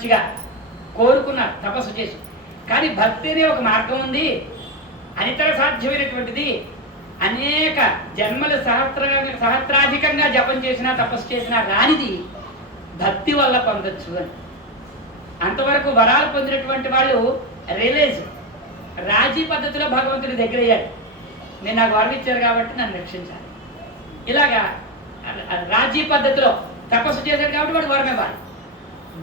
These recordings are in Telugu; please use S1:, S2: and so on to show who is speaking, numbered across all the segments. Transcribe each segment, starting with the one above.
S1: మంచిగా కోరుకున్నారు తపస్సు చేసి. కానీ భక్తి అనే ఒక మార్గం ఉంది. అనితర సాధ్యమైనటువంటిది అనేక జన్మలు సహస్ర సహస్రాధికంగా జపం చేసినా తపస్సు చేసినా రానిది భక్తి వల్ల పొందొచ్చు అని. అంతవరకు వరాలు పొందినటువంటి వాళ్ళు రియలైజ్ రాజీ పద్ధతిలో భగవంతుడి దగ్గర అయ్యారు నేను నాకు వరం ఇచ్చారు కాబట్టి నన్ను రక్షించాలి ఇలాగా రాజీ పద్ధతిలో తపస్సు చేశాడు కాబట్టి వాడు వరం ఇవ్వాలి.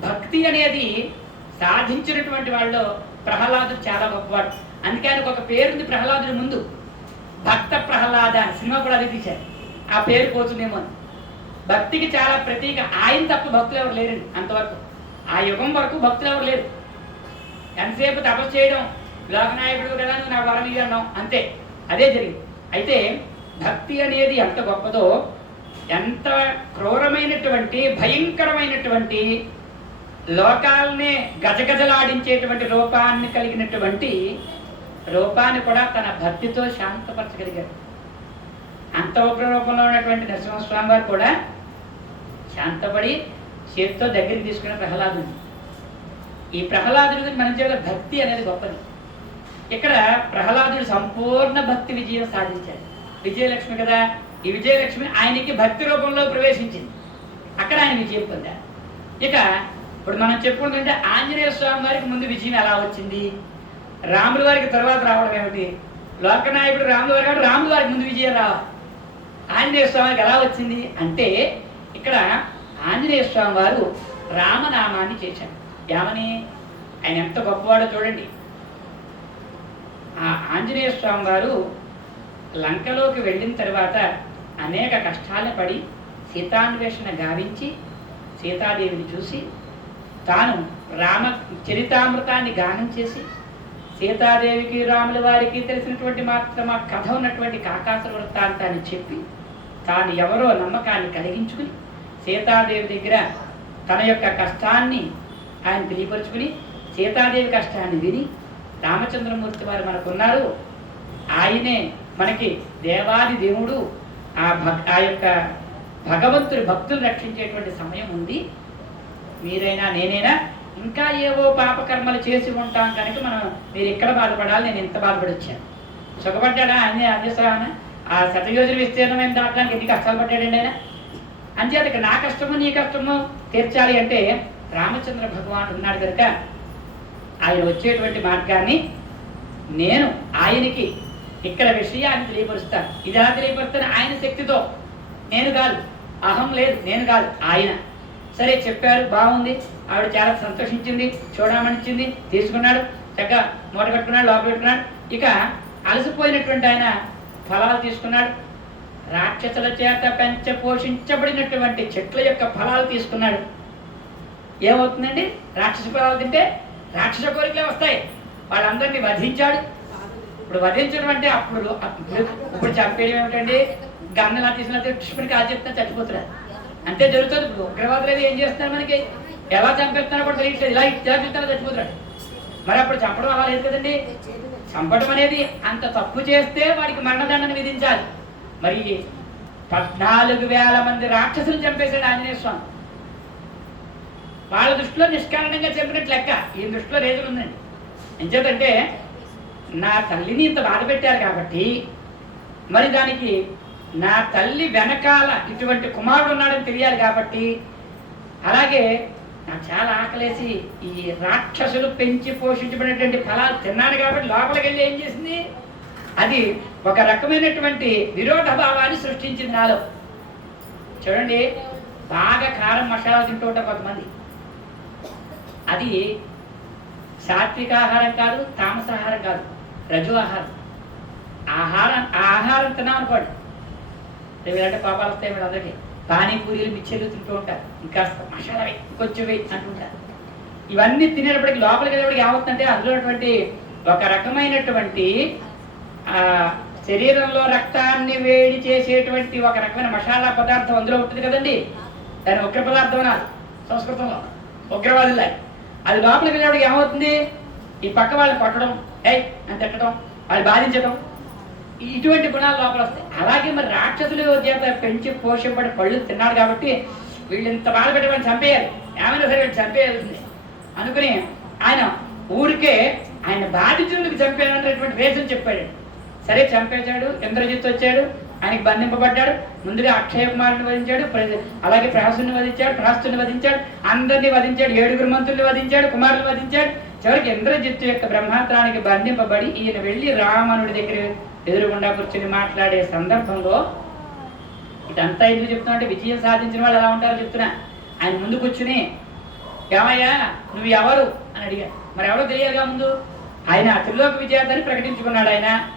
S1: భక్తి అనేది సాధించినటువంటి వాళ్ళు ప్రహ్లాదుడు చాలా గొప్పవాడు. అందుకే ఆయనకు ఒక పేరుంది ప్రహ్లాదుడి ముందు. భక్త ప్రహ్లాద అని సినిమా కూడా అది తీశారు. ఆ పేరు పోతుందేమో అని. భక్తికి చాలా ప్రతీక. ఆయన తప్ప భక్తులు ఎవరు లేరండి అంతవరకు. ఆ యుగం వరకు భక్తులు ఎవరు లేరు. ఎంతసేపు తపస్సు చేయడం లోకనాయకుడు కదా నువ్వు నా వరం అన్నాం అంతే. అదే జరిగింది. అయితే భక్తి అనేది ఎంత గొప్పదో ఎంత క్రూరమైనటువంటి భయంకరమైనటువంటి లోకాల్ని గజగజలాడించేటువంటి రూపాన్ని కలిగినటువంటి రూపాన్ని కూడా తన భక్తితో శాంతపరచగలిగారు అంత ఉగ్ర రూపంలో ఉన్నటువంటి నరసింహస్వామి వారు కూడా శాంతపడి చేతితో దగ్గరికి తీసుకున్న ప్రహ్లాదుని. ఈ ప్రహ్లాదుడి గురించి మనం చెప్పే భక్తి అనేది గొప్పది. ఇక్కడ ప్రహ్లాదుడు సంపూర్ణ భక్తి విజయం సాధించాడు. విజయలక్ష్మి కదా ఈ విజయలక్ష్మి ఆయనకి భక్తి రూపంలో ప్రవేశించింది. అక్కడ ఆయన విజయం పొందారు ఇక ఇప్పుడు మనం చెప్పుకుంటుంటే ఆంజనేయ స్వామి వారికి ముందు విజయం ఎలా వచ్చింది? రాముల వారికి తర్వాత రావడం ఏమిటి? లోకనాయకుడు రాముల వారి కాబట్టి రాముల వారికి ముందు విజయం రావాలి ఆంజనేయ స్వామికి ఎలా వచ్చింది? అంటే ఇక్కడ ఆంజనేయ స్వామి వారు రామనామాన్ని చేశారు. ఏమని? ఆయన ఎంత గొప్పవాడో చూడండి. ఆ ఆంజనేయ స్వామి వారు లంకలోకి వెళ్ళిన తర్వాత అనేక కష్టాలు పడి సీతాన్వేషణ గావించి సీతాదేవిని చూసి తాను రామ చరితామృతాన్ని గానం చేసి సీతాదేవికి రాముల వారికి తెలిసినటువంటి మాత్రం ఆ కథ ఉన్నటువంటి కాకాస వృత్తాంతాన్ని చెప్పి తాను ఎవరో నమ్మకాన్ని కలిగించుకుని సీతాదేవి దగ్గర తన యొక్క కష్టాన్ని ఆయన తెలియపరుచుకుని సీతాదేవి కష్టాన్ని విని రామచంద్రమూర్తి వారు మనకున్నారు. ఆయనే మనకి దేవాది దేవుడు. ఆ భక్ ఆ యొక్క భగవంతుడి భక్తులు రక్షించేటువంటి సమయం ఉంది. మీరైనా నేనైనా ఇంకా ఏవో పాపకర్మలు చేసి ఉంటాం కనుక మనం మీరు ఎక్కడ బాధపడాలి? నేను ఇంత బాధపడి వచ్చాను సుఖపడ్డాడా? ఆయన అందిస్తాన ఆ శతయోజన విస్తీర్ణమైన దాటడానికి ఎన్ని కష్టాలు పడ్డాడండి ఆయన? అంచేత ఇక్కడ నా కష్టము నీ కష్టము తీర్చాలి అంటే రామచంద్ర భగవానుడు ఉన్నాడు కనుక ఆయన వచ్చేటువంటి మార్గాన్ని నేను ఆయనకి ఇక్కడ విషయాన్ని తెలియపరుస్తాను. ఇది ఎలా తెలియపరుస్తాను ఆయన శక్తితో నేను కాదు. అహం లేదు నేను కాదు ఆయన. సరే చెప్పారు బాగుంది. ఆవిడ చాలా సంతోషించింది చూడమనిచ్చింది తీసుకున్నాడు చక్కగా మూట కట్టుకున్నాడు లోపల పెట్టుకున్నాడు. ఇక అలసిపోయినటువంటి ఆయన ఫలాలు తీసుకున్నాడు. రాక్షసుల చేత పెంచ పోషించబడినటువంటి చెట్ల యొక్క ఫలాలు తీసుకున్నాడు. ఏమవుతుందండి? రాక్షస ఫలాలు తింటే రాక్షస కోరికలే వస్తాయి. వాళ్ళందరినీ వధించాడు. ఇప్పుడు వధించడం అంటే అప్పుడు ఇప్పుడు చంపేయడం ఏమిటండి? గన్నలా తీసిన కృష్ణుడికి కాల్ చెప్తే చచ్చిపోతున్నాడు అంతే జరుగుతుంది. ఇప్పుడు ఉగ్రవాదులు ఏం చేస్తున్నారు మనకి? ఎలా చంపేస్తున్నారో కూడా తెలియట్లేదు. ఇలా ఇచ్చారు చూస్తారో చచ్చిపోతున్నాడు మరి అప్పుడు చంపడం అలా లేదు కదండి. చంపడం అనేది అంత తప్పు చేస్తే వాడికి మరణదండను విధించాలి. మరి పద్నాలుగు వేల మంది రాక్షసులు చంపేశాడు ఆంజనేయ స్వామి. వాళ్ళ దృష్టిలో నిష్కారణంగా చెప్పినట్టు లెక్క. ఈ దృష్టిలో రేజులు ఉందండి ఎంచేతంటే నా తల్లిని ఇంత బాధ పెట్టారు కాబట్టి మరి దానికి నా తల్లి వెనకాల ఇటువంటి కుమారుడు ఉన్నాడని తెలియాలి కాబట్టి అలాగే నాకు చాలా ఆకలేసి ఈ రాక్షసులు పెంచి పోషించబడినటువంటి ఫలాలు తిన్నాను కాబట్టి లోపలికి వెళ్ళి ఏం చేసింది? అది ఒక రకమైనటువంటి విరోధ భావాన్ని సృష్టించింది నాలో. చూడండి బాగా కారం మసాలా తింటూ ఉంటారు కొంతమంది. అది సాత్విక ఆహారం కాదు తామస ఆహారం కాదు రజు ఆహారం. ఆహారం ఆహారం తిన్నాం అనుకోండి వీళ్ళంటే పాపాలు వస్తాయి వీళ్ళందరికీ పానీపూరీలు మిక్చర్లు తింటూ ఉంటారు. ఇంకా మసాలా కొంచెం అంటుంటారు. ఇవన్నీ తినేటప్పటికి లోపలికి వెళ్ళేప్పటికి ఏమవుతుందంటే అందులో ఉన్నటువంటి ఒక రకమైనటువంటి ఆ శరీరంలో రక్తాన్ని వేడి చేసేటువంటి ఒక రకమైన మసాలా పదార్థం అందులో ఉంటుంది కదండి. దాని ఉగ్ర పదార్థం అన్నారు సంస్కృతంలో. ఉగ్రవాదులే అది లోపలికి వెళ్ళేప్పటికి ఏమవుతుంది? ఈ పక్క వాళ్ళు కొట్టడం ఏయ్ అని తిట్టడం వాళ్ళు బాధించడం ఇటువంటి గుణాలు లోపల వస్తాయి అలాగే మరి రాక్షసులు చేత పెంచి పోషింపడి పళ్ళు తిన్నాడు కాబట్టి వీళ్ళు ఇంత బాధ పెట్టమని చంపేయాలి. ఏమైనా సరే చంపేయాల్సింది. అనుకుని ఆయన ఊరికే ఆయన బాధితులకు చంపాడనేటువంటి రీజన్ చెప్పాడు. సరే చంపేశాడు ఇంద్రజిత్ వచ్చాడు ఆయనకి బంధింపబడ్డాడు ముందుగా అక్షయ కుమారుని వధించాడు అలాగే ప్రహసుని వధించాడు ప్రహస్తుని వధించాడు అందరినీ వధించాడు ఏడుగురు మంత్రుల్ని వధించాడు కుమారుని వధించాడు. చివరికి ఇంద్రజిత్తు యొక్క బ్రహ్మాత్రానికి బంధింపబడి ఈయన వెళ్ళి రావణుడి దగ్గర ఎదురుగుండా కూర్చొని మాట్లాడే సందర్భంలో ఇదంతా ఎందుకు చెప్తున్నా అంటే విజయం సాధించిన వాళ్ళు ఎలా ఉంటారో చెప్తున్నా. ఆయన ముందు కూర్చుని ఏమయ్యా నువ్వు ఎవరు? అని అడిగాడు. మరి ఎవరో తెలియాలిగా ముందు? ఆయన త్రిలోక విజేతని ప్రకటించుకున్నాడు ఆయన.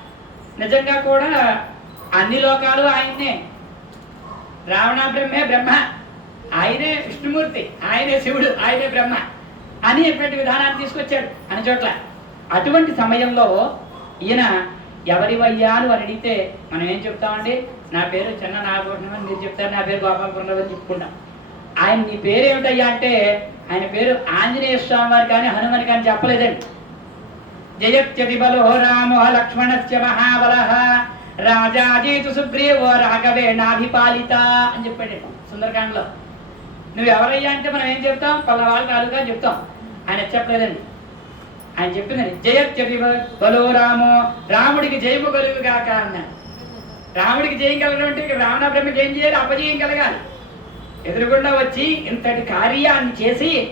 S1: నిజంగా కూడా అన్ని లోకాలు ఆయన్నే. రావణ బ్రహ్మే బ్రహ్మ. ఆయనే విష్ణుమూర్తి ఆయనే శివుడు ఆయనే బ్రహ్మ అని ఎటువంటి విధానాన్ని తీసుకొచ్చాడు అని చోట్ల. అటువంటి సమయంలో ఈయన ఎవరివయ్యా అని వారు అడిగితే మనం ఏం చెప్తామండి? నా పేరు చిన్న నాగభూషణం అని మీరు చెప్తారు నా పేరు గోపాలపురం అని చెప్పుకుంటాం. ఆయన నీ పేరు ఏమిటయ్యా అంటే ఆయన పేరు ఆంజనేయ స్వామి వారు కానీ హనుమని కానీ చెప్పలేదండి. జయత్యతి బలో రామో లక్ష్మణస్య మహాబల రాజాజీతు సుగ్రీవో రాఘవేణాభిపాలిత అని చెప్పాడు. సుందరకాండలో. నువ్వు ఎవరయ్యా అంటే మనం ఏం చెప్తాం? పల్లవాళ్ళు కాదుగా అని చెప్తాం. ఆయన చెప్పలేదండి. ఆయన చెప్పిందని జయత్యతి బలో రామో రాముడికి జయము కలుగుగాక అన్నాడు. రాముడికి జయం కలగడం అంటే ఇక రావణ బ్రహ్మకి ఏం చేయాలి? అపజయం కలగాలి. ఎదురుగుండా వచ్చి ఇంతటి కార్యాన్ని చేసి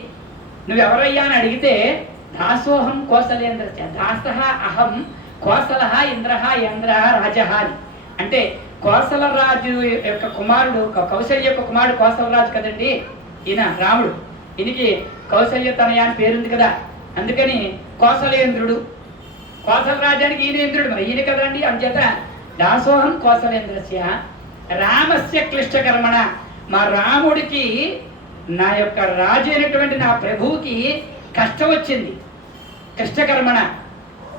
S1: నువ్వెవరయ్యా అని అడిగితే దాసోహం కోసలేంద్ర దాస అహం కోసల ఇంద్ర ఇంద్ర రాజ అని. అంటే కోసల రాజు యొక్క కుమారుడు కౌశల్య యొక్క కుమారుడు కోసలరాజు కదండి? ఈయన రాముడు. ఈయనకి కౌశల్య తనయ అని పేరుంది కదా. అందుకని కోసలేంద్రుడు కోసల రాజానికి ఈయన ఇంద్రుడు మరి. ఈయన కదండి? అంచేత దాసోహం కోసలేంద్రస్య. రామస్య క్లిష్టకర్మణ. మా రాముడికి నా యొక్క రాజు అయినటువంటి నా ప్రభువుకి కష్టం వచ్చింది. కష్టకర్మణ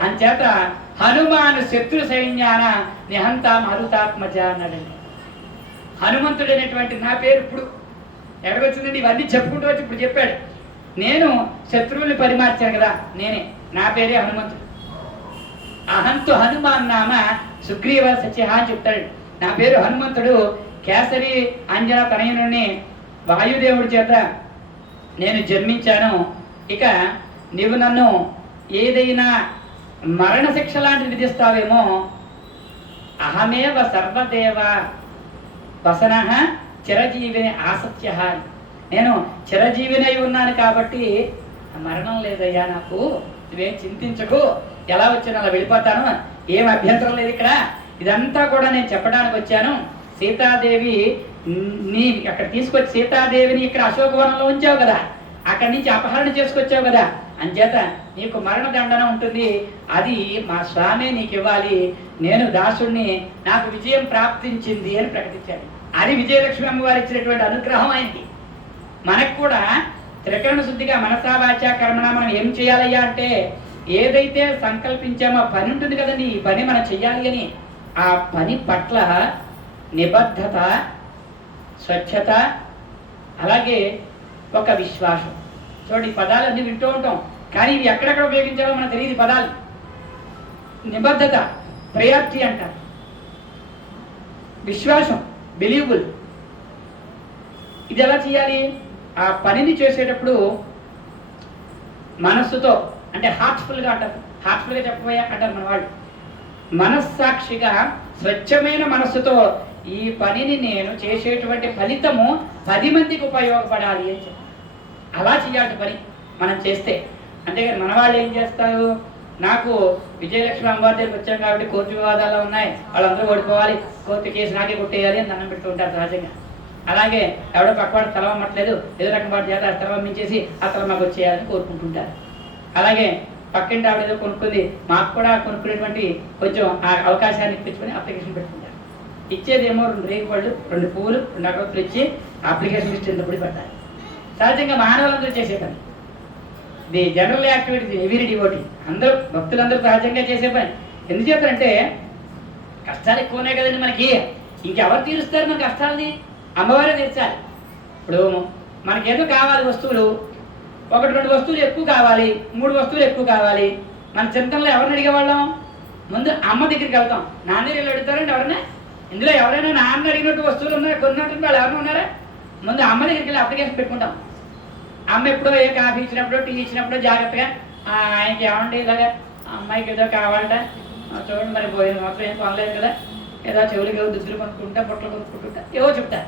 S1: అంచేత హనుమాను శత్రు సైన్యాన నిహంత మరుతాత్మజ అన్నాడండి. హనుమంతుడైనటువంటి నా పేరు ఇప్పుడు. ఎక్కడికొచ్చిందండి ఇవన్నీ చెప్పుకుంటూ వచ్చి ఇప్పుడు చెప్పాడు. నేను శత్రువులు పరిమార్చాను కదా నేనే. నా పేరే హనుమంతుడు అహంతు హనుమాన్ నామ సుగ్రీవ సచిహ అని చెప్తాడు. నా పేరు హనుమంతుడు. కేసరి అంజన తనయుని వాయుదేవుడి చేత నేను జన్మించాను. ఇక నీవు నన్ను ఏదైనా మరణ శిక్ష విధిస్తావేమో? అహమేవ సర్వదేవ వసన చిరజీవిని ఆసత్య నేను చిరజీవినై ఉన్నాను కాబట్టి మరణం లేదయ్యా నాకు. నువ్వేం చింతించకు. ఎలా వచ్చాను అలా వెళ్ళిపోతాను. ఏం అభ్యంతరం లేదు ఇక్కడ. ఇదంతా కూడా నేను చెప్పడానికి వచ్చాను. సీతాదేవి నీ అక్కడ తీసుకొచ్చి సీతాదేవిని ఇక్కడ అశోకవనంలో ఉంచావు కదా. అక్కడి నుంచి అపహరణ చేసుకొచ్చావు కదా. అంచేత నీకు మరణ దండన ఉంటుంది. అది మా స్వామి నీకు ఇవ్వాలి. నేను దాసుణ్ణి నాకు విజయం ప్రాప్తించింది అని ప్రకటించాడు. అది విజయలక్ష్మి అమ్మవారు ఇచ్చినటువంటి అనుగ్రహం ఆయనకి. మనకు కూడా త్రికరణ శుద్ధిగా మనసా వాచా కర్మణ మనం ఏం చేయాలయ్యా అంటే ఏదైతే సంకల్పించామో పని ఉంటుంది కదండి ఈ పని మనం చెయ్యాలి అని. ఆ పని పట్ల నిబద్ధత స్వచ్ఛత అలాగే ఒక విశ్వాసం. చూడండి ఈ పదాలు అన్నీ వింటూ ఉంటాం కానీ ఇవి ఎక్కడెక్కడ ఉపయోగించాలో మనకు తెలియదు పదాలు. నిబద్ధత ప్రయాప్తి అంటారు. విశ్వాసం బిలీవబుల్ ఇది ఎలా చేయాలి? ఆ పనిని చేసేటప్పుడు మనస్సుతో అంటే హార్ట్ఫుల్గా అంటారు. హార్ట్ఫుల్గా చెప్పబోయా అంటారు మన వాళ్ళు. మనస్సాక్షిగా స్వచ్ఛమైన మనస్సుతో ఈ పనిని నేను చేసేటువంటి ఫలితము పది మందికి ఉపయోగపడాలి అని చెప్పి అలా చేయాలి పని మనం చేస్తే. అంతేగాని మన వాళ్ళు ఏం చేస్తారు? నాకు విజయలక్ష్మి అమ్మవారి దగ్గరికి వచ్చాం కాబట్టి కోర్టు వివాదాలు ఉన్నాయి. వాళ్ళందరూ ఓడిపోవాలి. కోర్టు కేసు నాకే కొట్టేయాలి అని దండం పెట్టుకుంటారు సహజంగా. అలాగే ఎవడో పక్కవాడు తలవమ్మట్లేదు ఏదో రకం వాడు చేత తలవమ్మించేసి ఆ తల మాకు వచ్చేయాలని కోరుకుంటుంటారు. అలాగే పక్కింటి ఆవిడ ఏదో కొనుక్కుంది మాకు కూడా కొనుక్కునేటువంటి కొంచెం ఆ అవకాశాన్ని ఇప్పించుకొని అప్లికేషన్ పెట్టుకుంటారు. ఇచ్చేదేమో రెండు రేగుపళ్ళు రెండు పువ్వులు రెండు అగరత్తులు ఇచ్చి అప్లికేషన్ స్టేటప్పుడు పడతారు. సహజంగా మానవులందరూ చేసే పని. ది జనరల్ యాక్టివిటీ ఎవరి డివోటీ అందరూ భక్తులందరూ సహజంగా చేసే పని. ఎందుచేతంటే కష్టాలు ఎక్కువనే కదండి మనకి. ఇంకెవరు తీరుస్తారు మన కష్టాలని? అమ్మవారే తీర్చాలి ఇప్పుడు మనకేదో కావాలి వస్తువులు ఒకటి రెండు వస్తువులు ఎక్కువ కావాలి మూడు వస్తువులు ఎక్కువ కావాలి. మన చింతనలో ఎవరిని అడిగేవాళ్ళం? ముందు అమ్మ దగ్గరికి వెళ్తాం. నాన్న దగ్గర అడుగుతారండి ఎవరైనా ఇందులో ఎవరైనా నాన్న అడిగినట్టు వస్తువులు ఉన్నాయి? కొన్నట్టు వాళ్ళు ఎవరైనా ఉన్నారా? ముందు అమ్మ దగ్గరికి వెళ్ళి అప్లికేషన్ పెట్టుకుంటాం. అమ్మ ఎప్పుడో ఏ కాఫీ ఇచ్చినప్పుడు టీ ఇచ్చినప్పుడు జాగ్రత్తగా ఆయనకి ఏమండి ఇలాగా? అమ్మాయికి ఏదో కావాలట. చూడండి మరి పోయిన మాత్రం ఏం కొనలేదు కదా. ఏదో చెవులకి ఏదో దుద్దులు కొనుక్కుంటా బుట్టలు కొనుక్కుంటుంటా ఏవో చెప్తారు.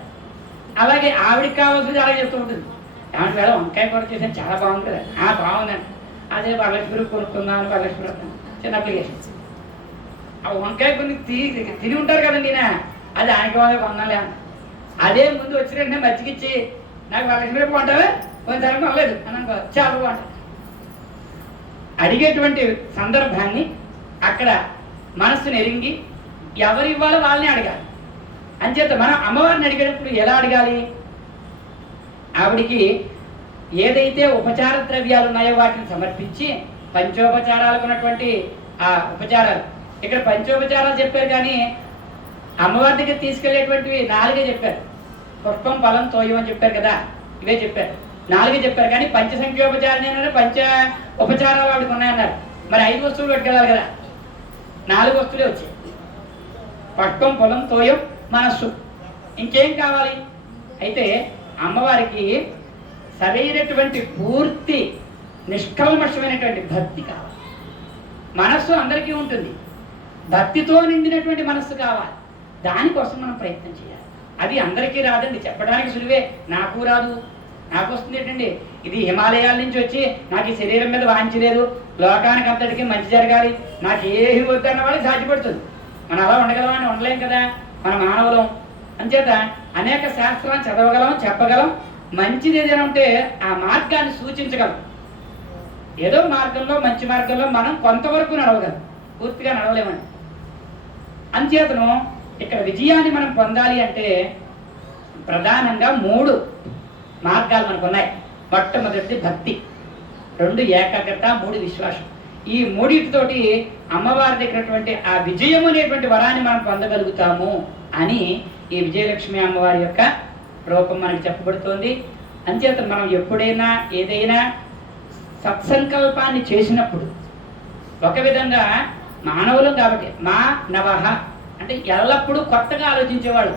S1: అలాగే ఆవిడకి కావాల్సింది అలాగే చెప్తూ ఉంటుంది. ఏమంటే మేడం వంకాయ కూర చేసాను చాలా బాగుంటుంది. "ఆ, బాగుందండి. అదే వరలక్ష్మి కొనుక్కుందామని వరలక్ష్మి చిన్న అప్లికేషన్. ఆ వంకాయ కొన్ని తిని తిని ఉంటారు కదండి నేను అది ఆయనకి వాళ్ళే కొనాలి. అదే ముందు వచ్చిన వెంటనే మజ్జిగిచ్చి నాకు వరలక్ష్మి రేపు వంటావా కొంచెం కొనలేదు. అని అనుకో చాలా బాగుంటుంది అడిగేటువంటి సందర్భాన్ని అక్కడ మనస్సును ఎరిగి ఎవరు ఇవ్వాలో వాళ్ళని అడగాలి. అంచేత మనం అమ్మవారిని అడిగేటప్పుడు ఎలా అడగాలి? ఆవిడికి ఏదైతే ఉపచార ద్రవ్యాలు ఉన్నాయో వాటిని సమర్పించి పంచోపచారాలకు ఉన్నటువంటి ఆ ఉపచారాలు. ఇక్కడ పంచోపచారాలు చెప్పారు కానీ అమ్మవారి దగ్గర తీసుకెళ్ళేటువంటివి నాలుగే చెప్పారు. పుష్పం ఫలం తోయం అని చెప్పారు కదా ఇవే చెప్పారు. నాలుగే చెప్పారు కానీ పంచ సంఖ్యోపచారం అన్నారు పంచ ఉపచారాలు వాడికి ఉన్నాయన్నారు. మరి ఐదు వస్తువులు పట్టుకెళ్ళాలి కదా నాలుగు వస్తువులే వచ్చాయి. పట్కం పొలం తోయం మనస్సు. ఇంకేం కావాలి? అయితే అమ్మవారికి సరైనటువంటి పూర్తి నిష్కల్మషమైనటువంటి భక్తి కావాలి. మనస్సు అందరికీ ఉంటుంది. భక్తితో నిండినటువంటి మనస్సు కావాలి. దానికోసం మనం ప్రయత్నం చేయాలి. అది అందరికీ రాదండి. చెప్పడానికి సులువే. నాకు రాదు. నాకు వస్తుంది ఏంటండి? ఇది హిమాలయాల నుంచి వచ్చి నాకు ఈ శరీరం మీద వాంచలేదు లోకానికి అంతటికీ మంచి జరగాలి. నాకు ఏ వద్దన్న వాళ్ళకి సాధ్యపడుతుంది మనం అలా ఉండగలమని ఉండలేం కదా. మన మానవులం. అంచేత అనేక శాస్త్రాలను చదవగలం చెప్పగలం. మంచిది ఏదైనా ఉంటే ఆ మార్గాన్ని సూచించగలం. ఏదో మార్గంలో మంచి మార్గంలో మనం కొంతవరకు నడవగలం. పూర్తిగా నడవలేమని. అంచేతను ఇక్కడ విజయాన్ని మనం పొందాలి అంటే ప్రధానంగా మూడు మార్గాలు మనకు ఉన్నాయి మొట్టమొదటిది భక్తి రెండు ఏకాగ్రత మూడు విశ్వాసం. ఈ మూడింటితోటి అమ్మవారి దగ్గరటువంటి ఆ విజయము అనేటువంటి వరాన్ని మనం పొందగలుగుతాము అని ఈ విజయలక్ష్మి అమ్మవారి యొక్క రూపం మనకి చెప్పబడుతోంది. అంచేత మనం ఎప్పుడైనా ఏదైనా సత్సంకల్పాన్ని చేసినప్పుడు ఒక విధంగా మానవులం కాబట్టి మా నవహ అంటే ఎల్లప్పుడూ కొత్తగా ఆలోచించేవాళ్ళు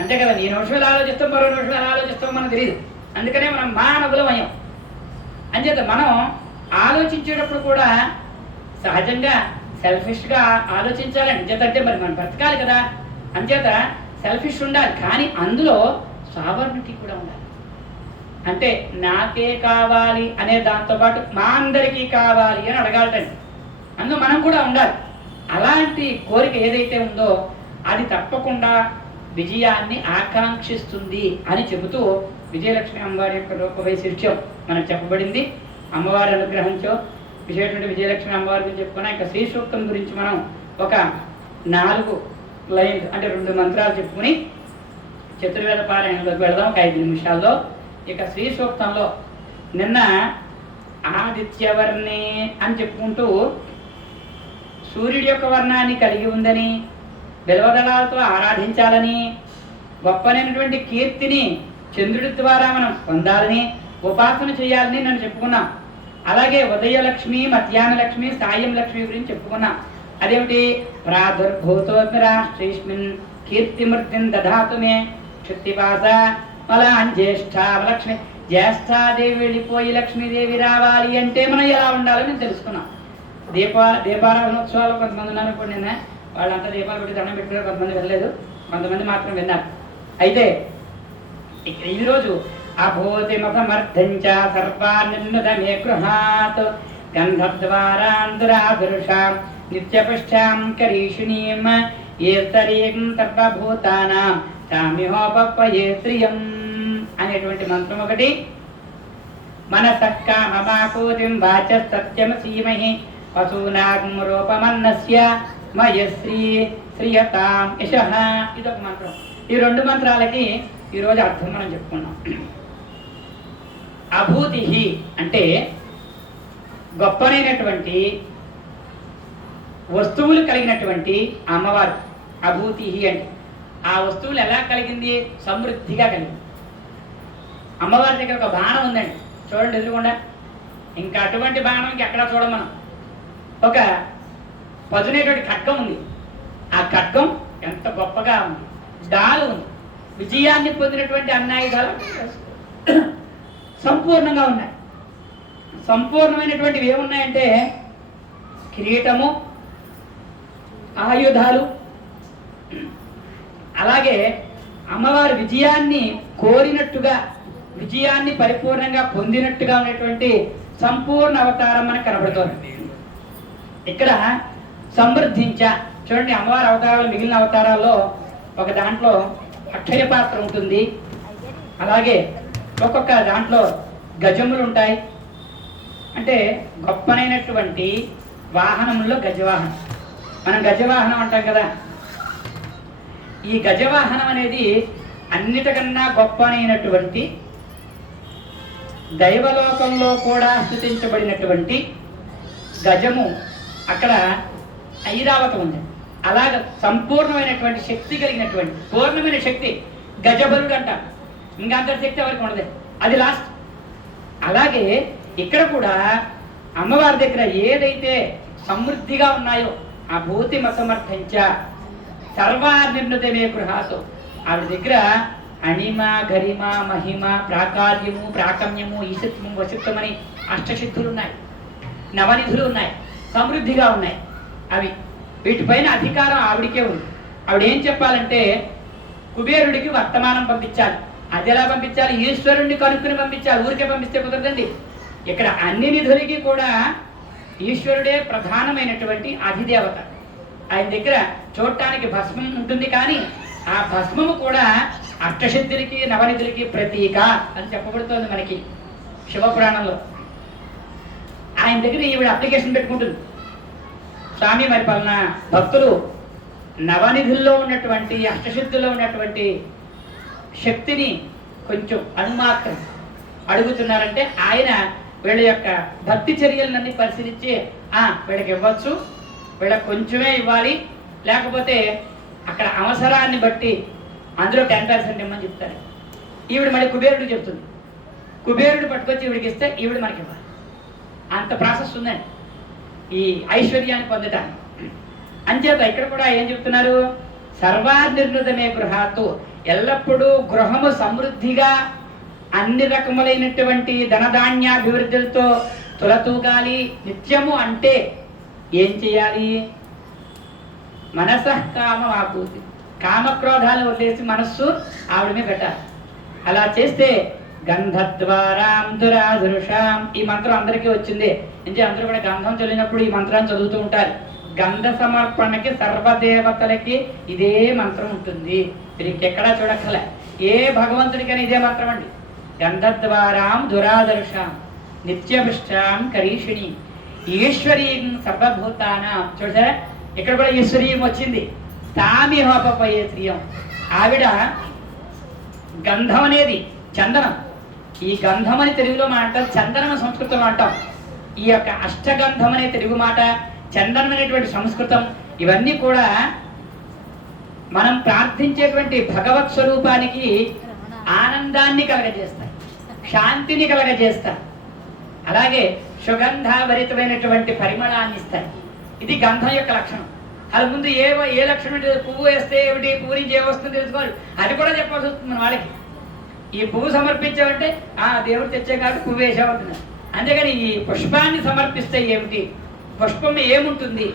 S1: అంతే కదా ఈ నిమిషం ఎలా ఆలోచిస్తాం మరో నిమిషం ఎలా ఆలోచిస్తాం మనకు తెలియదు అందుకనే మనం మానవులం అయ్యాం. అంచేత మనం ఆలోచించేటప్పుడు కూడా సహజంగా సెల్ఫిష్గా ఆలోచించాలని. అంచేత అంటే మరి మనం బ్రతకాలి కదా. అంచేత సెల్ఫిష్ ఉండాలి. కానీ అందులో సావర్ణిటీ కూడా ఉండాలి. అంటే నాకే కావాలి అనే దాంతో పాటు మా అందరికీ కావాలి అని అడగాలటండి. అందులో మనం కూడా ఉండాలి. అలాంటి కోరిక ఏదైతే ఉందో అది తప్పకుండా విజయాన్ని ఆకాంక్షిస్తుంది అని చెబుతూ విజయలక్ష్మి అమ్మవారి యొక్క రూప వైశిష్ట్యం మనం చెప్పబడింది. అమ్మవారి అనుగ్రహంతో విశేషమైన విజయలక్ష్మి అమ్మవారి గురించి చెప్పుకున్నా ఇంకా శ్రీ సూక్తం గురించి మనం ఒక నాలుగు లైన్లు అంటే రెండు మంత్రాలు చెప్పుకుని చతుర్వేద పారాయణలోకి వెళదాం ఒక ఐదు నిమిషాల్లో. ఇక శ్రీ సూక్తంలో నిన్న ఆదిత్యవర్ణి అని చెప్పుకుంటూ సూర్యుడి యొక్క వర్ణాన్ని కలిగి ఉందని బిలవదళాలతో ఆరాధించాలని గొప్పనైనటువంటి కీర్తిని చంద్రుడి ద్వారా మనం పొందాలని ఉపాసన చేయాలని నన్ను చెప్పుకున్నాం. అలాగే ఉదయలక్ష్మి మధ్యాహ్న లక్ష్మి సాయం లక్ష్మి గురించి చెప్పుకున్నాం. అదేమిటి? ప్రాదుర్భూతోత్మరాష్ట్రీస్మిన్ కీర్తిమూర్తిని దధాతు మే క్షుత్తిపాస మలాంజ్యేష్ఠ లక్ష్మి. జ్యేష్ఠాదేవి వెళ్ళిపోయి లక్ష్మీదేవి రావాలి అంటే మనం ఎలా ఉండాలో నేను తెలుసుకున్నాం. దీప దీపారాధనోత్సవాలు కొంతమంది ఉన్నారు ఇప్పుడు నిన్న. వాళ్ళంతా దీపాలు పెట్టి దండం పెట్టుకున్నారు కొంతమంది వెళ్ళలేదు కొంతమంది మాత్రం విన్నారు. అయితే ఇక ఈరోజు అభూతిమపమర్థంచ సర్వాన్నుదమే గృహాత్ గంధద్వారాంతురాధురుషాం నిత్యపుష్టాం కరీషిణీం ఏతరీం సర్వభూతానాం. తామిహోపప్పయే త్రియం అనేటువంటి మంత్రం ఒకటి. మనసకామమాకూతిం వాచ సత్యమసీమహి పశూనాం రూపమన్నస్య మయశ్రీ శ్రియతాం యశ. ఇదొక మంత్రం. ఈ రెండు మంత్రాలకి ఈరోజు అర్థం మనం చెప్పుకున్నాం. అభూతి అంటే గొప్పనైనటువంటి వస్తువులు కలిగినటువంటి అమ్మవారు. అభూతి అంటే ఆ వస్తువులు ఎలా కలిగింది? సమృద్ధిగా కలిగింది. అమ్మవారి దగ్గర ఒక బాణం ఉందండి. చూడండి ఎదురుకుండా ఇంకా అటువంటి బాణం ఇంకెక్కడా చూడం మనం. ఒక పదునేటువంటి ఖడ్గం ఉంది. ఆ ఖడ్గం ఎంత గొప్పగా ఉంది. డాలు ఉంది. విజయాన్ని పొందినటువంటి అన్నాయుధాలు సంపూర్ణంగా ఉన్నాయి. సంపూర్ణమైనటువంటివి ఏమున్నాయంటే కిరీటము ఆయుధాలు అలాగే అమ్మవారి విజయాన్ని కోరినట్టుగా విజయాన్ని పరిపూర్ణంగా పొందినట్టుగా ఉన్నటువంటి సంపూర్ణ అవతారం మనకు కనబడుతోంది. ఇక్కడ సమృద్ధించ చూడండి అమ్మవారి అవతారాలు మిగిలిన అవతారాల్లో ఒక దాంట్లో అక్షయ పాత్ర ఉంటుంది. అలాగే ఒక్కొక్క దాంట్లో గజములు ఉంటాయి. అంటే గొప్పనైనటువంటి వాహనంలో గజవాహనం. మనం గజవాహనం అంటాం కదా. ఈ గజవాహనం అనేది అన్నిటికన్నా గొప్పనైనటువంటి దైవలోకంలో కూడా స్థుతించబడినటువంటి గజము. అక్కడ ఐరావతం ఉంది. అలాగ సంపూర్ణమైనటువంటి శక్తి కలిగినటువంటి పూర్ణమైన శక్తి గజబలుడు అంటారు ఇంకా అంత శక్తి ఎవరికి ఉండదు. అది లాస్ట్ అలాగే ఇక్కడ కూడా అమ్మవారి దగ్గర ఏదైతే సమృద్ధిగా ఉన్నాయో ఆ భూతి మసమర్థంచ సర్వానిర్ణుతమే గృహాతో ఆవిడ దగ్గర అణిమ గరిమ మహిమ ప్రాకార్యము ప్రాకమ్యము ఈశత్వము వశత్వమని అష్టసిద్ధులు ఉన్నాయి నవనిధులు ఉన్నాయి సమృద్ధిగా ఉన్నాయి. అవి వీటిపైన అధికారం ఆవిడికే ఉంది. ఆవిడ ఏం చెప్పాలంటే కుబేరుడికి వర్తమానం పంపించాలి. అది ఎలా పంపించాలి? ఈశ్వరుణ్ణి కనుక్కుని పంపించాలి. ఊరికే పంపిస్తే కుదరదండి. ఇక్కడ అన్ని నిధులకి కూడా ఈశ్వరుడే ప్రధానమైనటువంటి అధిదేవత. ఆయన దగ్గర చూడటానికి భస్మం ఉంటుంది కానీ ఆ భస్మము కూడా అష్టసిద్ధులకి నవనిధులకి ప్రతీక అని చెప్పబడుతోంది మనకి శివపురాణంలో. ఆయన దగ్గర ఈవిడ అప్లికేషన్ పెట్టుకుంటుంది. స్వామి మరి పలానా భక్తులు నవనిధుల్లో ఉన్నటువంటి అష్టశుద్ధిలో ఉన్నటువంటి శక్తిని కొంచెం అనుమాత్రం అడుగుతున్నారంటే ఆయన వీళ్ళ యొక్క భక్తి చర్యలన్నీ పరిశీలించి ఆ వీళ్ళకి ఇవ్వచ్చు వీళ్ళకి కొంచెమే ఇవ్వాలి. లేకపోతే అక్కడ అవసరాన్ని బట్టి అందులో టెన్ పర్సెంట్ ఇమ్మని చెప్తారు? ఈవిడ మళ్ళీ కుబేరుడు చెప్తుంది. కుబేరుడు పట్టుకొచ్చి ఈవిడికి ఇస్తే ఈవిడ మనకి ఇవ్వాలి. అంత ప్రాసెస్ ఉందండి. ఈ ఐశ్వర్యాన్ని పొందటానికి. అంచేత ఇక్కడ కూడా ఏం చెప్తున్నారు? సర్వానిర్ణుతమే గృహాతో ఎల్లప్పుడూ గృహము సమృద్ధిగా అన్ని రకములైనటువంటి ధనధాన్యాభివృద్ధులతో తులతూగాలి. నిత్యము అంటే ఏం చేయాలి? మనస కామ ఆపూతి కామక్రోధాలను వదిలేసి మనస్సు ఆవిడ మీద పెట్టాలి. అలా చేస్తే గంధద్వారాం దురాధురుషాం ఈ మంత్రం అందరికీ వచ్చింది. అంటే అందరూ కూడా గంధం చదివినప్పుడు ఈ మంత్రాన్ని చదువుతూ ఉంటారు. గంధ సమర్పణకి సర్వదేవతలకి ఇదే మంత్రం ఉంటుంది. మీరు ఇంకెక్కడా చూడక్కలే ఏ భగవంతుడికైనా ఇదే మంత్రం అండి. గంధద్వారాం దురాదర్శాం నిత్యభిష్టాం కరీషిణి ఈశ్వరీం సర్వభూతాన. చూసారా? ఇక్కడ కూడా ఈశ్వరీయం వచ్చింది. తామి హోపపోయే స్త్రీయం ఆవిడ గంధం అనేది చందనం. ఈ గంధం అని తెలుగులో మాట చందనం సంస్కృతంలో అంటాం. ఈ యొక్క అష్టగంధం అనే తెలుగు మాట చందనమైనటువంటి సంస్కృతం ఇవన్నీ కూడా మనం ప్రార్థించేటువంటి భగవత్ స్వరూపానికి ఆనందాన్ని కలగజేస్తాయి శాంతిని కలగజేస్తాయి. అలాగే సుగంధాభరితమైనటువంటి పరిమళాన్ని ఇస్తాయి. ఇది గంధం యొక్క లక్షణం. అది ముందు ఏ ఏ లక్షణం ఉంటుంది? పువ్వు వేస్తే ఏమిటి పువ్వు నుంచి ఏమొస్తుంది తెలుసుకోవాలి. అది కూడా చెప్పాల్సి వస్తుంది మన వాళ్ళకి. ఈ పువ్వు సమర్పించామంటే ఆ దేవుడు తెచ్చే కాబట్టి పువ్వు వేసామంటున్నారు అంతేగాని ఈ పుష్పాన్ని సమర్పిస్తే ఏమిటి? పుష్పం ఏముంటుంది?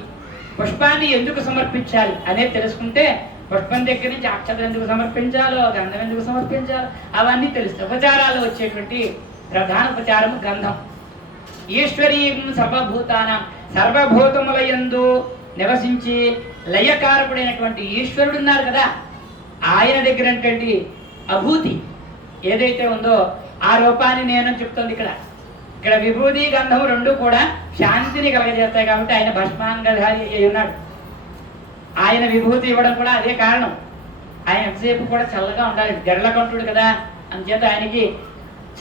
S1: పుష్పాన్ని ఎందుకు సమర్పించాలి అనేది తెలుసుకుంటే పుష్పం దగ్గర నుంచి అక్షతం ఎందుకు సమర్పించాలో గంధం ఎందుకు సమర్పించాలో అవన్నీ తెలుస్తాయి. ఉపచారాలు వచ్చేటువంటి ప్రధాన ఉపచారం గంధం. ఈశ్వరీయం సర్వభూతానం. సర్వభూతముల యందు నివసించి లయకారకుడైనటువంటి ఈశ్వరుడు ఉన్నారు కదా. ఆయన దగ్గర అభూతి ఏదైతే ఉందో ఆ రూపాన్ని నేను చెప్తుంది ఇక్కడ. ఇక్కడ విభూతి గంధం రెండు కూడా శాంతిని కలగజేస్తాయి కాబట్టి ఆయన భస్మాంగధారి అయి ఉన్నాడు. ఆయన విభూతి ఇవ్వడం కూడా అదే కారణం. ఆయన ఎంతసేపు కూడా చల్లగా ఉండాలి. గెర్లకంటుడు కదా. అందుచేత ఆయనకి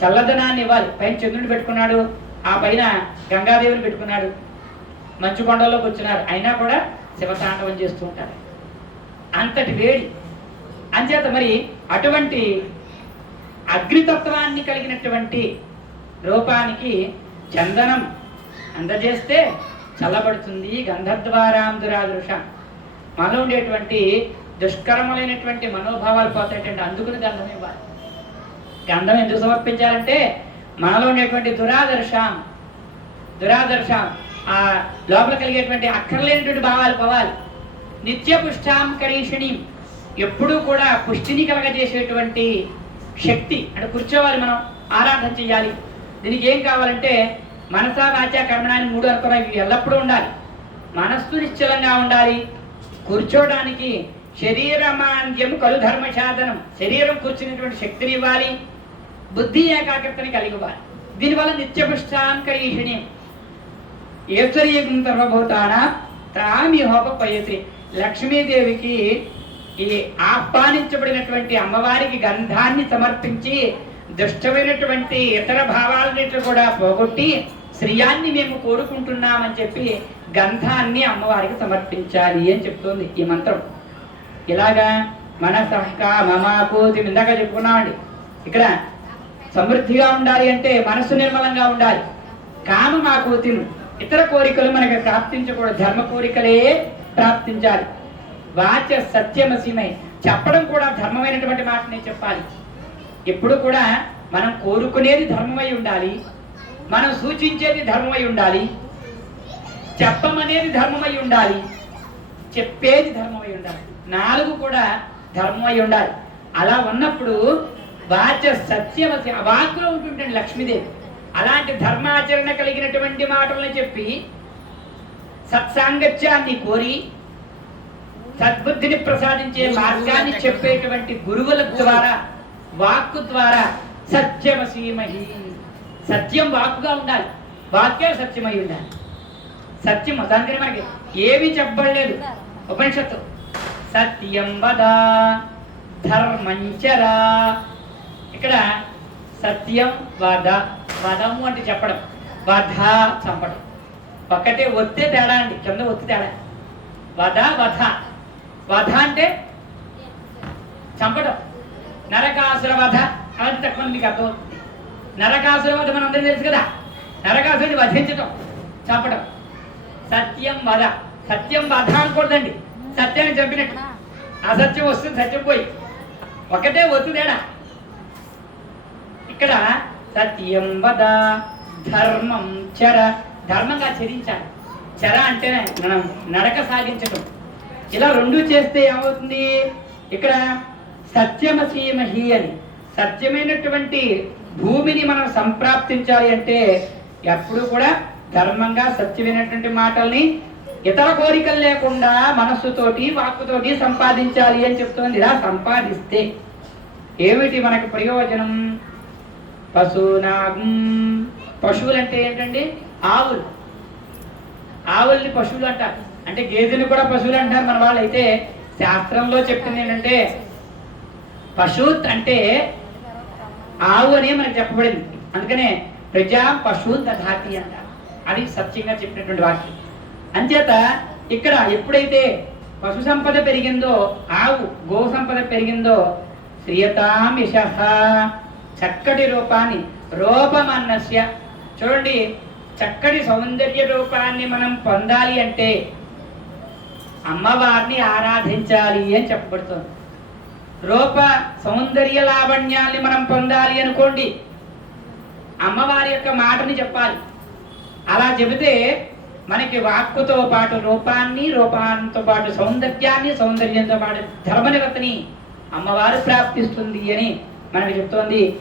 S1: చల్లదనాన్ని ఇవ్వాలి. పైన చంద్రుడు పెట్టుకున్నాడు. ఆ పైన గంగాదేవిని పెట్టుకున్నాడు. మంచు కొండల్లోకి వచ్చినారు. అయినా కూడా శివతాండవం చేస్తూ ఉంటారు. అంతటి వేడి. అంచేత మరి అటువంటి అగ్నితత్వాన్ని కలిగినటువంటి రూపానికి చందనం అందజేస్తే చల్లబడుతుంది గంధద్వారాంధురాదృష. మనలో ఉండేటువంటి దుష్కరములైనటువంటి మనోభావాలు పోతాయంటే అందుకుని గంధం ఇవ్వాలి. గంధం ఎందుకు సమర్పించాలంటే మనలో ఉండేటువంటి దురాదర్శం దురాదర్శం ఆ లోపల కలిగేటువంటి అక్కర్లేనటువంటి భావాలు పోవాలి. నిత్య పుష్టాం కరీషిణి. ఎప్పుడూ కూడా పుష్టిని కలగజేసేటువంటి శక్తి. అంటే కూర్చోవాలి మనం ఆరాధన చేయాలి దీనికి ఏం కావాలంటే మనసా వాచ కర్మణాన్ని మూడు అనుకున్నాయి ఇవి ఎల్లప్పుడూ ఉండాలి. మనస్సు నిశ్చలంగా ఉండాలి. కూర్చోడానికి శరీరమాంద్యం కలు ధర్మ సాధనం శరీరం కూర్చునేటువంటి శక్తిని ఇవ్వాలి. బుద్ధి ఏకాగ్రతని కలిగి ఇవ్వాలి దీనివల్ల నిత్యపుష్టాంకరీషిణి ఏశ్వర్యం సర్వభూతాన తామి హోపయత్రి లక్ష్మీదేవికి ఈ ఆహ్వానించబడినటువంటి అమ్మవారికి గంధాన్ని సమర్పించి దుష్టమైనటువంటి ఇతర భావాలన్నిటి కూడా పోగొట్టి శ్రీయాన్ని మేము కోరుకుంటున్నామని చెప్పి గంధాన్ని అమ్మవారికి సమర్పించాలి అని చెప్తోంది ఈ మంత్రం. ఇలాగా మన సహకా మమాపూతి ఇందాక చెప్పుకున్నామండి. ఇక్కడ సమృద్ధిగా ఉండాలి అంటే మనసు నిర్మలంగా ఉండాలి. కామ మా కూతురు ఇతర కోరికలు మనకు ప్రాప్తించకూడదు ధర్మ కోరికలే ప్రాప్తించాలి. వాచ సత్యమసీమై చెప్పడం కూడా ధర్మమైనటువంటి మాటనే చెప్పాలి. ఎప్పుడు కూడా మనం కోరుకునేది ధర్మమై ఉండాలి. మనం సూచించేది ధర్మమై ఉండాలి. చెప్పమనేది ధర్మమై ఉండాలి. చెప్పేది ధర్మమై ఉండాలి. నాలుగు కూడా ధర్మమై ఉండాలి. అలా ఉన్నప్పుడు వాచ సత్యవతి వాక్లో వాక్కులో లక్ష్మీదేవి అలాంటి ధర్మాచరణ కలిగినటువంటి మాటలను చెప్పి సత్సాంగత్యాన్ని కోరి సద్బుద్ధిని ప్రసాదించే మార్గాన్ని చెప్పేటువంటి గురువుల ద్వారా వాక్కు ద్వారా సత్యమసీమహి సత్యం వాక్కుగా ఉండాలి. వాక్యం సత్యమై ఉండాలి. సత్యం దానికని మనకి ఏమీ చెప్పబడలేదు ఉపనిషత్తు. సత్యం వద ధర్మంచరా. ఇక్కడ సత్యం వద వదము అంటే చెప్పడం. వధ చంపడం. ఒక్కటే ఒత్తే తేడా అండి. కింద ఒత్తి తేడా. వధ వధ. వధ అంటే చంపడం. నరకాసుర వధ అది తక్కువ మీకు అర్థమవుతుంది నరకాసుర వధ మనం అందరం తెలుసు కదా? నరకాసురుని వధించటం చంపడం సత్యం వధ. సత్యం వధ అనకూడదండి. సత్యాన్ని చంపినట్టు. అసత్యం వస్తుంది సత్యం పోయి. ఒకటే ఒత్తు ఇక్కడ సత్యం వద ధర్మం చర. ధర్మంగా చరించాలి చర అంటేనే మనం నడక సాగించటం. ఇలా రెండు చేస్తే ఏమవుతుంది? ఇక్కడ సత్యమసీమహి అని సత్యమైనటువంటి భూమిని మనం సంప్రాప్తించాలి అంటే ఎప్పుడు కూడా ధర్మంగా సత్యమైనటువంటి మాటల్ని ఇతర కోరికలు లేకుండా మనస్సుతోటి వాక్కుతోటి సంపాదించాలి అని చెప్తుంది. ఇలా సంపాదిస్తే ఏమిటి మనకు ప్రయోజనం? పశునాగం. పశువులు అంటే ఏంటండి? ఆవులు. ఆవుల్ని పశువులు అంటారు. అంటే గేదెలు కూడా పశువులు అంటారు. మన వాళ్ళు అయితే శాస్త్రంలో చెప్పింది ఏంటంటే పశుత్ అంటే ఆవు అనే మనకు చెప్పబడింది. అందుకనే ప్రజా పశువులు దధాతి అంటారు అది సత్యంగా చెప్పినటువంటి వాక్యం. అంచేత ఇక్కడ ఎప్పుడైతే పశు సంపద పెరిగిందో ఆవు గో సంపద పెరిగిందో శ్రియతాం చక్కటి రూపాన్ని రూపమన్నస్య. చూడండి చక్కటి సౌందర్య రూపాన్ని మనం పొందాలి అంటే అమ్మవారిని ఆరాధించాలి అని చెప్పబడుతుంది. రూప సౌందర్య లావణ్యాన్ని మనం పొందాలి అనుకోండి. అమ్మవారి యొక్క మాటని చెప్పాలి. అలా చెబితే మనకి వాక్కుతో పాటు రూపాన్ని రూపాంతో పాటు సౌందర్యాన్ని సౌందర్యంతో పాటు ధర్మనిరతని అమ్మవారు ప్రాప్తిస్తుంది అని మనకి చెప్తోంది.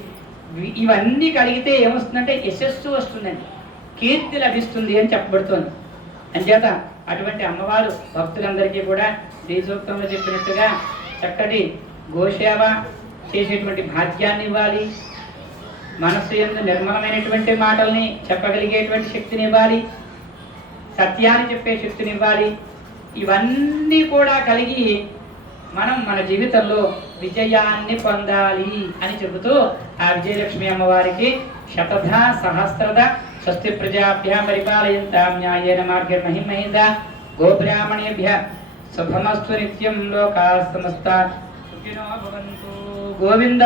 S1: ఇవన్నీ కలిగితే ఏమొస్తుందంటే యశస్సు వస్తుందండి. కీర్తి లభిస్తుంది అని చెప్పబడుతోంది. అంచేత అటువంటి అమ్మవారు భక్తులందరికీ కూడా శ్రీ సూక్తంలో చెప్పినట్టుగా చక్కటి గోసేవ చేసేటువంటి భాగ్యాన్ని ఇవ్వాలి మనస్సు ఎందు నిర్మలమైనటువంటి మాటల్ని చెప్పగలిగేటువంటి శక్తిని ఇవ్వాలి సత్యాన్ని చెప్పే శక్తిని ఇవ్వాలి ఇవన్నీ కూడా కలిగి మనం మన జీవితంలో విజయాన్ని పొందాలి అని చెబుతూ ఆ విజయలక్ష్మి అమ్మవారికి శతధ సహస్రద స్వస్తి ప్రజాభ్య పరిపాలయంతాం న్యాయేన మార్గ మహిమహిత గోబ్రాహ్మణేభ్య శుభమస్తు నిత్యం లోకా సమస్త సుఖినో భవంతు గోవింద.